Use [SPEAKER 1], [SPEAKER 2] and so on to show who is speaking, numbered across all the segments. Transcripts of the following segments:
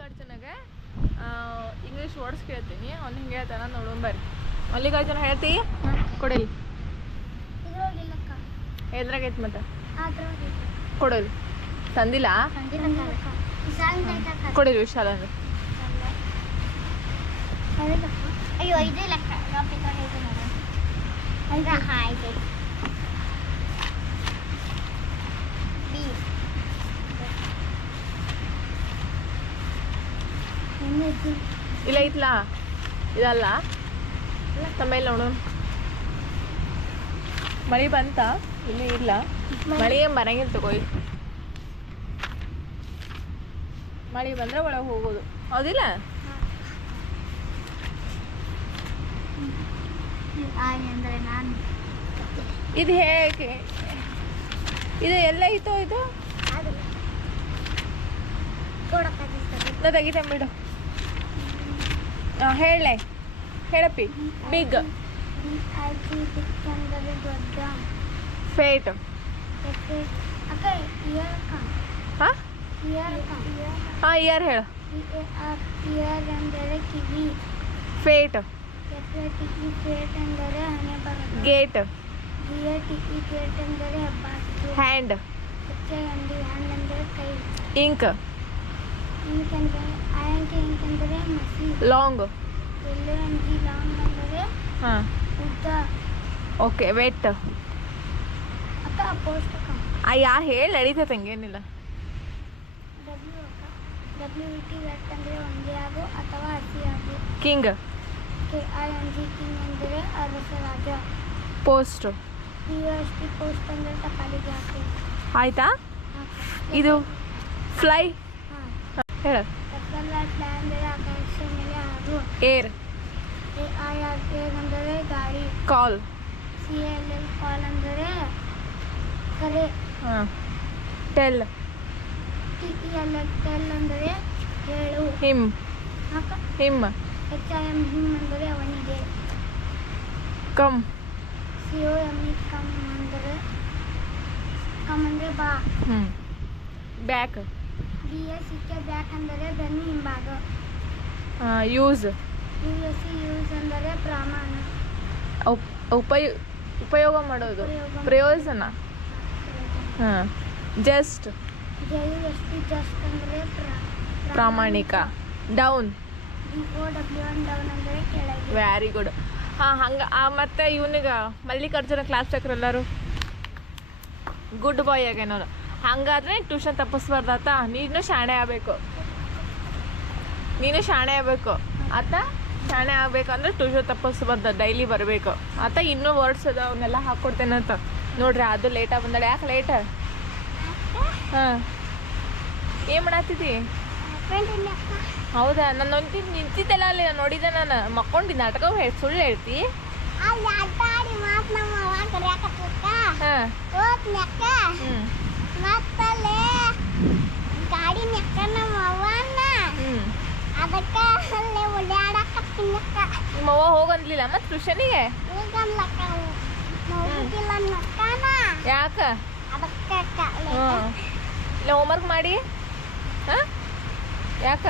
[SPEAKER 1] ಮಲ್ಲಿಕಾರ್ಜುನಗ English words ಕೇಳ್ತೀನಿ. ಅವ್ನು ಹಿಂಗೆ ಹೇಳ್ತಾನ ನೋಡೋಣ ಬರ್ರಿ. ಮಲ್ಲಿಕಾರ್ಜುನ ಹೇಳ್ತಿ? ಕೊಡಲಿ. ಎದ್ರಾಗೈತಿ ಮತ್ತೆ? ಕೊಡಲಿ. ತಂದಿಲ್ಲ?
[SPEAKER 2] ಸಂದಿಲ್ಲಕ್ಕ ವಿಶಾಲ್
[SPEAKER 1] ಅಂದ್ರೆ.
[SPEAKER 2] ಅಯ್ಯೋ ಇದೇ ಲೆಕ್ಕ
[SPEAKER 1] ಇಲ್ಲ ಇತ್ಲಾ? ಇದಲ್ಲ? ಇಲ್ಲ ನೋಡೋಣ ಮಳೆ ಬಂತ? ಇಲ್ಲಿ ಇಲ್ಲ. ಮಳೆ ಏನು ಬರಂಗಿಲ್ಲ ತಗೋಯ್ ಮಳೆ ಬಂದ್ರೆ ಒಳಗೆ ಹೋಗೋದು. ಹೌದಿಲ್ಲ? ಇದು ಹೇಗೆ? ಇದು ಎಲ್ಲ ಐತೋ ಇದು? ನಾ ತೆಗಿತೇನೆ ಬಿಡು ಹಾಂ ಹೇಳಲೆ ಹೇಳಪ್ಪಿ big
[SPEAKER 2] B I C big ಅಂದರೆ ದೊಡ್ಡ
[SPEAKER 1] ಫೇಟ್
[SPEAKER 2] ಎಕ್ಕೆ ಅಕ್ಕ ಇಯರ್ ಅಕ್ಕ
[SPEAKER 1] ಹಾಂ
[SPEAKER 2] ಇಯರ್ ಅಕ್ಕ
[SPEAKER 1] ಹಾಂ ಇಯರ್ ಹೇಳು
[SPEAKER 2] ಇಯರ್ ಅಂದರೆ ಕಿವಿ
[SPEAKER 1] ಫೇಟ್
[SPEAKER 2] ಎಕ್ಕೆ ಟಿಕಿ ಪೇಟ್ ಅಂದರೆ ಹಣೆ ಬರೋದು
[SPEAKER 1] ಗೇಟ್
[SPEAKER 2] ಗಿಯರ್ ಟಿಕಿ ಪೇಟ್ ಅಂದರೆ ಹೆಬ್ಬಾಸಿಗೆ
[SPEAKER 1] ಹ್ಯಾಂಡ್
[SPEAKER 2] ಎಕ್ಕೆ ಅಂಡಿ ಹ್ಯಾಂಡ್ ಅಂದರೆ ಕೈ
[SPEAKER 1] ಇಂಕ್
[SPEAKER 2] ಅಂದರೆ ಆಯಂಕೆ ಮಸಿ.
[SPEAKER 1] ಲಾಂಗ್
[SPEAKER 2] ಎಲ್ಲೋ ಅಂಜಿ ಲಾಂಗ್ ಅಂದರೆ
[SPEAKER 1] ಹಾಂ.
[SPEAKER 2] ಉದ್ದ.
[SPEAKER 1] ಓಕೆ ವೆಟ್
[SPEAKER 2] ಅಕ್ಕ ಪೋಸ್ಟ್ ಅಕ್ಕ.
[SPEAKER 1] ಆ ಯಾ ಹೇಳಿ ನಡೀತೈತೆ ಹಂಗೇನಿಲ್ಲ.
[SPEAKER 2] ಡಬ್ಲ್ಯೂ ಅಕ್ಕ. ಡಬ್ಲ್ಯೂ ಇ ಟಿ ವೆಟ್ ಅಂದರೆ ಒಂದೇ ಆಗು ಅಥವಾ ಹಸಿ ಆಗು?
[SPEAKER 1] King
[SPEAKER 2] K I N G king ಅಂದರೆ ಅರಸ ರಾಜ.
[SPEAKER 1] Post
[SPEAKER 2] P S T post ಅಂದರೆ ಟಪಾಲಿಗೆ ಹಾಕಿ.
[SPEAKER 1] ಆಯ್ತಾ? ಇದು ಫ್ಲೈ ಹೇಳ. ಏರ್.
[SPEAKER 2] ಅಂದರೆ ಗಾಡಿ
[SPEAKER 1] call.
[SPEAKER 2] C L L call ಅಂದರೆ ಕರೆ
[SPEAKER 1] ಹಾಂ. Tell.
[SPEAKER 2] T E L L tell ಅಂದರೆ ಹೇಳು him.
[SPEAKER 1] Him.
[SPEAKER 2] H I M him ಅಂದರೆ ಅವನಿಗೆ
[SPEAKER 1] come.
[SPEAKER 2] C O M E come ಅಂದರೆ ಕಮ್ ಅಂದರೆ ಬಾ.
[SPEAKER 1] ಹ್ಞೂ
[SPEAKER 2] back. B S K back ಅಂದರೆ ಬೆನ್ನು ಹಿಂಭಾಗ
[SPEAKER 1] use
[SPEAKER 2] U S C use ಅಂದರೆ ಪ್ರಮಾಣ.
[SPEAKER 1] ಉಪಯೋ ಉಪಯೋಗ ಮಾಡೋದು. ಪ್ರಯೋಜನ. ಹಾಂ. Just
[SPEAKER 2] J U S T just ಅಂದರೆ
[SPEAKER 1] ಪ್ರಾಮಾಣಿಕ.
[SPEAKER 2] Down D W N down ಅಂದರೆ ಕೆಳಗೆ.
[SPEAKER 1] ವೆರಿ ಗುಡ್ ಹಾಂ ಹಂಗೆ ಮತ್ತು ಇವನಿಗೆ ಮಲ್ಲಿಕಾರ್ಜುನ ಕ್ಲಾಸ್ ಟೇಕರ್ ಎಲ್ಲರೂ. ಗುಡ್ ಬಾಯ್ ಆಗ್ಯಾನ ಹಂಗಾದ್ರೆ ಟ್ಯೂಷನ್ ತಪ್ಪಿಸ್ಬಾರ್ದಾತ? ನೀನು ಶಾಣೆ ಆಗಬೇಕು. ನೀನು ಶಾಣೆ ಆಗಬೇಕು. ಆತ ಶಾಣೆ ಆಗ್ಬೇಕಂದ್ರೆ ಟ್ಯೂಷನ್ ತಪ್ಪಿಸ್ಬಾರ್ದು ಡೈಲಿ ಬರಬೇಕು. ಆತ ಇನ್ನೂ ವರ್ಡ್ಸ್ ಅದ ಅವನ್ನೆಲ್ಲ ಹಾಕ್ಕೊಡ್ತೇನಂತ ನೋಡ್ರಿ ಅದು ಲೇಟಾಗಿ ಬಂದಾಳೆ. ಯಾಕೆ ಲೇಟ್ ಹಾಂ. ಏನು ಮಾಡತ್ತಿದ್ದಿ ಹೌದಾ? ನಾನು ಒಂಟಿ ನಿಂತಿದ್ದೆಲ್ಲ ಅಲ್ಲಿ ನಾನು ನೋಡಿದ್ದೆ ನಾನು. ಮಕ್ಕೊಂಡು ನಾಟಕ ಹೇಳಿ ಸುಳ್ಳು ಹೇಳ್ತಿ? ಹಾಂ.
[SPEAKER 2] ಹೋತ್ ನೆಕ್ಕ
[SPEAKER 1] ಹ್ಞೂ
[SPEAKER 2] ಮತ್ತಲ್ಲೇ ಗಾಡಿ ನೆಕ್ಕ ನಮ್ಮ ಅದಕ್ಕೆ ಅಲ್ಲೇ ಓಡಾಡಕತ್ತಿನಕ್ಕ
[SPEAKER 1] ನಿಮ್ಮ ಅವ್ವ ಹೋಗಂದ್ಲಿಲ್ಲ ಮತ್ತು ಟ್ಯೂಷನಿಗೆ ಯಾಕ? ಇಲ್ಲ ಹೋಮ್ವರ್ಕ್ ಮಾಡಿ? ಹಾಂ? ಯಾಕ?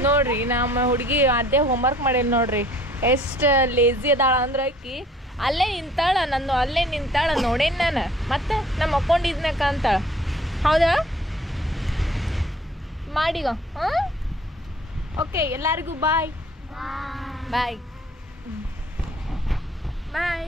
[SPEAKER 1] ನೋಡ್ರಿ ನಮ್ಮ ಹುಡುಗಿ ಅದೇ ಹೋಮ್ವರ್ಕ್ ಮಾಡಿಲ್ಲ ನೋಡ್ರಿ. ಎಷ್ಟು ಲೇಜಿ ಅದಾಳ ಅಂದ್ರೆ ಆಕಿ. ಅಲ್ಲೇ ನಿಂತಾಳ ನಾನು ಅಲ್ಲೇ ನಿಂತಾಳ ನೋಡೇನ್ ನಾನು. ಮತ್ತೆ ನಮ್ಮ ಮಕ್ಕೊಂಡಿದ್ನಕ್ಕ ಅಂತಾಳ ಹೌದಾ? ಮಾಡಿಗ ಹಾಂ? ಓಕೆ ಎಲ್ಲರಿಗೂ ಬಾಯ್ ಬಾಯ್ ಬಾಯ್